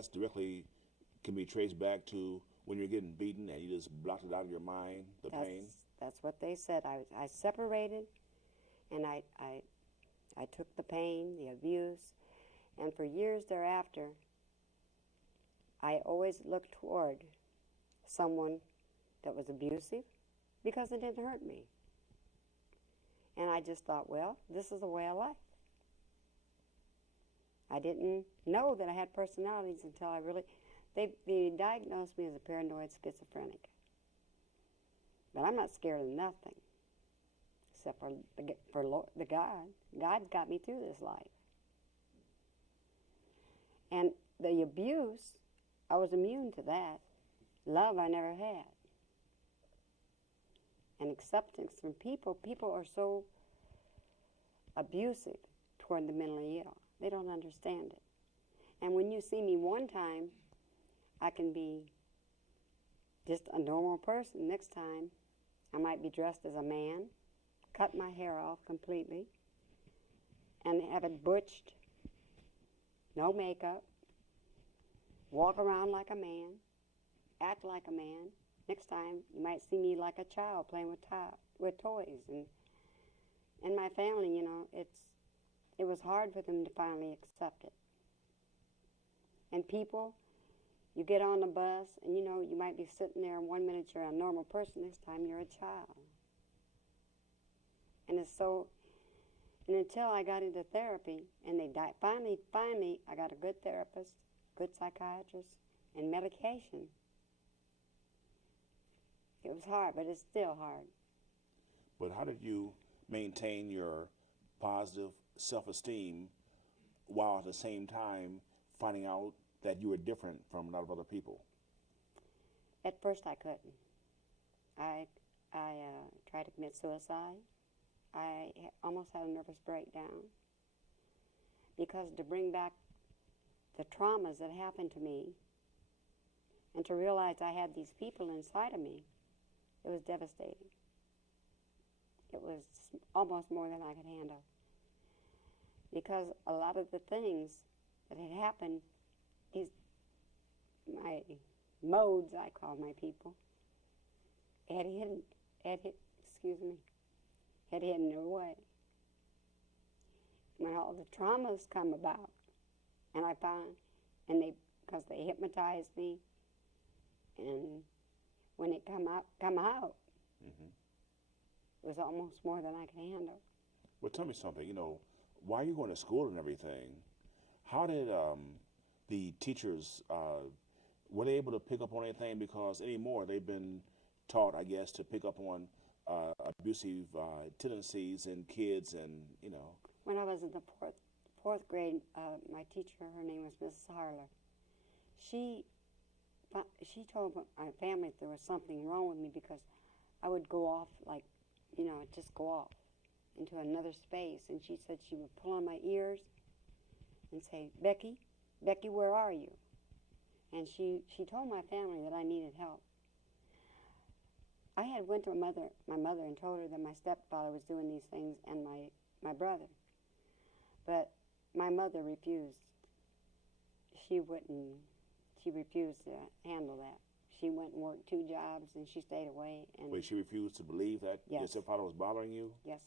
that's directly can be traced back to when you're getting beaten and you just blocked it out of your mind, the pain? That's what they said. I separated, and I took the pain, the abuse, and for years thereafter, I always looked toward someone that was abusive because it didn't hurt me. And I just thought, well, this is the way of life. I didn't know that I had personalities until I really... They diagnosed me as a paranoid schizophrenic. But I'm not scared of nothing, except for the God. God got me through this life. And the abuse, I was immune to that. Love I never had. And acceptance from people. People are so abusive toward the mentally ill. They don't understand it. And when you see me one time, I can be just a normal person. Next time, I might be dressed as a man, cut my hair off completely, and have it butched, no makeup, walk around like a man, act like a man. Next time, you might see me like a child playing with toys. And my family, you know, it was hard for them to finally accept it. And people, you get on the bus, and you know, you might be sitting there, and 1 minute you're a normal person, next time you're a child. And it's so, and until I got into therapy, and they died, finally, I got a good therapist, good psychiatrist, and medication. It was hard, but it's still hard. But how did you maintain your positive self-esteem while at the same time finding out that you were different from a lot of other people? At first I couldn't. I tried to commit suicide. I almost had a nervous breakdown because to bring back the traumas that happened to me and to realize I had these people inside of me, it was devastating. It was almost more than I could handle. Because a lot of the things that had happened, my modes, I call my people, had hidden their way. When all the traumas come about, and I found, because they hypnotized me, and when it come out, Mm-hmm. it was almost more than I could handle. Well, tell me something, you know, while you're going to school and everything, how did the teachers, were they able to pick up on anything? Because anymore they've been taught, I guess, to pick up on abusive tendencies in kids and, you know. When I was in the fourth grade, my teacher, her name was Mrs. Harler, she told my family that there was something wrong with me because I would go off like, you know, just go off into another space. And she said she would pull on my ears and say, Becky, where are you? And she told my family that I needed help. I had went to my mother and told her that my stepfather was doing these things and my brother. But my mother refused. She refused to handle that. She went and worked 2 jobs and she stayed away. And wait, she refused to believe that yes. your stepfather was bothering you? Yes.